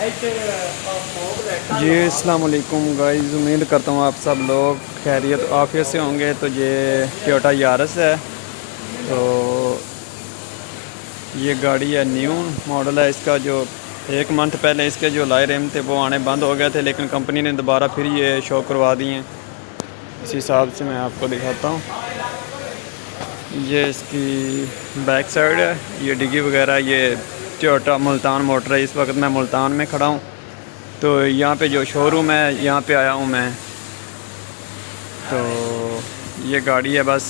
जी अस्सलाम वालेकुम गाइस, उम्मीद करता हूँ आप सब लोग खैरियत आफियत से होंगे। तो ये टोयोटा यारिस है। तो ये गाड़ी है, न्यू मॉडल है इसका। जो एक मंथ पहले इसके जो लाए रिम थे वो आने बंद हो गए थे, लेकिन कंपनी ने दोबारा फिर ये शो करवा दिए हैं। इस हिसाब से मैं आपको दिखाता हूँ। ये इसकी बैक साइड है, ये डिग्गी वगैरह। ये टोयोटा मुल्तान मोटर है। इस वक्त मैं मुल्तान में खड़ा हूँ। तो यहाँ पे जो शोरूम है यहाँ पे आया हूँ मैं। तो ये गाड़ी है, बस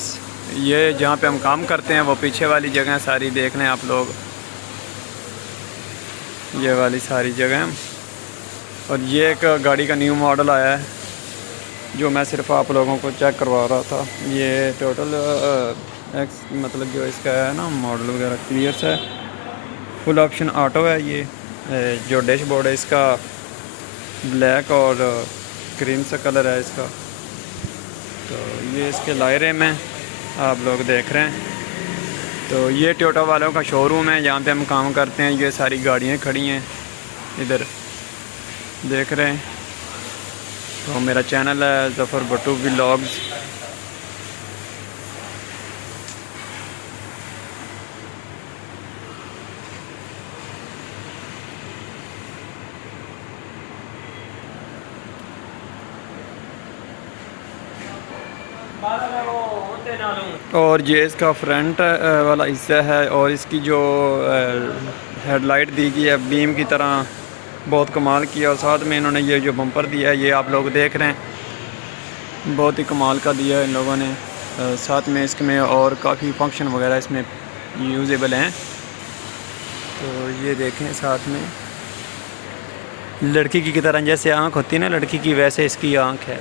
ये जहाँ पे हम काम करते हैं वो पीछे वाली जगह सारी देख लें आप लोग, ये वाली सारी जगह। और ये एक गाड़ी का न्यू मॉडल आया है जो मैं सिर्फ आप लोगों को चेक करवा रहा था। ये टोटल एक्स मतलब जो इसका है ना मॉडल वगैरह क्लियर है। फुल ऑप्शन ऑटो है। ये जो डैशबोर्ड है इसका ब्लैक और क्रीम सा कलर है इसका। तो ये इसके लायरे में आप लोग देख रहे हैं। तो ये टोयोटा वालों का शोरूम है जहाँ पे हम काम करते हैं। ये सारी गाड़ियाँ खड़ी हैं इधर देख रहे हैं। तो मेरा चैनल है ज़फ़र भट्टू व्लॉग्स। और ये इसका फ्रंट वाला हिस्सा है। और इसकी जो हेडलाइट दी गई है बीम की तरह, बहुत कमाल किया। और साथ में इन्होंने ये जो बम्पर दिया है ये आप लोग देख रहे हैं, बहुत ही कमाल का दिया है इन लोगों ने। साथ में इसमें और काफ़ी फंक्शन वगैरह इसमें यूजेबल हैं। तो ये देखें, साथ में लड़की की तरह जैसे आँख होती है ना लड़की की, वैसे इसकी आँख है।